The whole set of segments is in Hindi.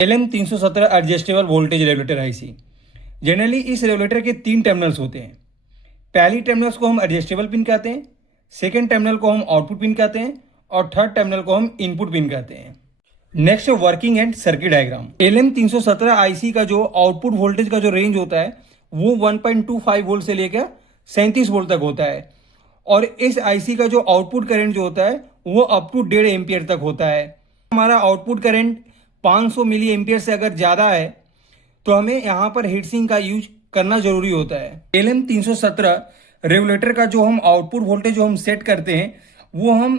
LM317 adjustable voltage regulator IC. Generally इस रेगुलेटर के 3 टर्मिनल्स होते हैं। पहली टर्मिनल्स को हम एडजस्टेबल पिन कहते हैं, सेकेंड टर्मिनल को हम आउटपुट पिन कहते हैं और थर्ड टर्मिनल को हम इनपुट पिन कहते हैं। Next working and circuit diagram. LM317 IC का जो आउटपुट वोल्टेज का जो रेंज होता है वो 1.25 वोल्ट से लेकर 37 वोल्ट तक होता है और इस आईसी का जो आउटपुट करंट जो होता है वो अप टू 1.5 एम्पियर तक होता है। हमारा आउटपुट करंट 500 मिली एम्पियर से अगर ज़्यादा है तो हमें यहाँ पर हीटसिंक का यूज करना जरूरी होता है। LM317 रेगुलेटर का जो हम आउटपुट वोल्टेज जो हम सेट करते हैं वो हम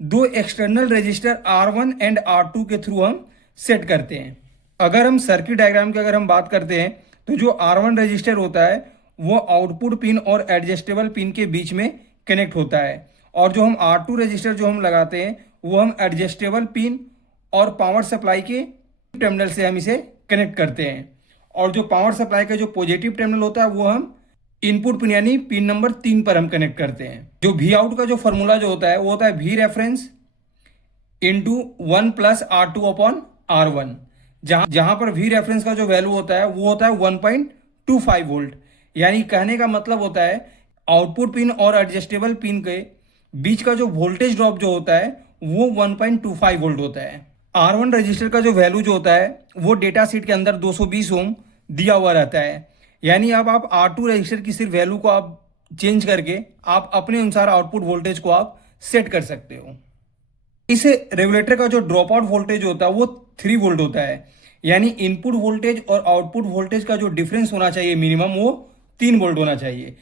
2 external register R1 and R2 के थ्रू हम सेट करते हैं। अगर हम सर्किट डायग्राम की अगर हम बात करते हैं तो जो R1 रजिस्टर होता है वो आउटपुट पिन और एडजस्टेबल पिन के बीच में कनेक्ट होता है और जो हम R2 रजिस्टर जो हम लगाते हैं वो हम एडजस्टेबल पिन और पावर सप्लाई के टर्मिनल से हम इसे कनेक्ट करते हैं और जो पावर सप्लाई का जो पॉजिटिव टर्मिनल होता है वो हम इनपुट पिन यानी पिन नंबर 3 पर हम कनेक्ट करते हैं। जो वी आउट का जो फॉर्मूला जो होता है वो होता है we reference into 1 plus R2 upon R1, जहां पर वी रेफरेंस का जो वैल्यू होता है वो होता है 1.25 वोल्ट। यानी कहने का मतलब होता है आउटपुट पिन और एडजस्टेबल पिन के बीच का जो वोल्टेज ड्रॉप जो होता है वो 1.25 वोल्ट होता है। R1 रजिस्टर का जो वैल्यू जो होता है वो डेटा शीट के अंदर 220 ओम दिया हुआ रहता है। यानी अब आप R2 रजिस्टर की सिर्फ वैल्यू को आप चेंज करके आप अपने अनुसार आउटपुट वोल्टेज को आप सेट कर सकते हो। इस रेगुलेटर का जो ड्रॉप आउट वोल्टेज होता है वो 3 वोल्ट होता है। यानी इनपुट वोल्टेज और आउटपुट वोल्टेज का जो डिफरेंस होना चाहिए मिनिमम वो 3 वोल्ट होना चाहिए।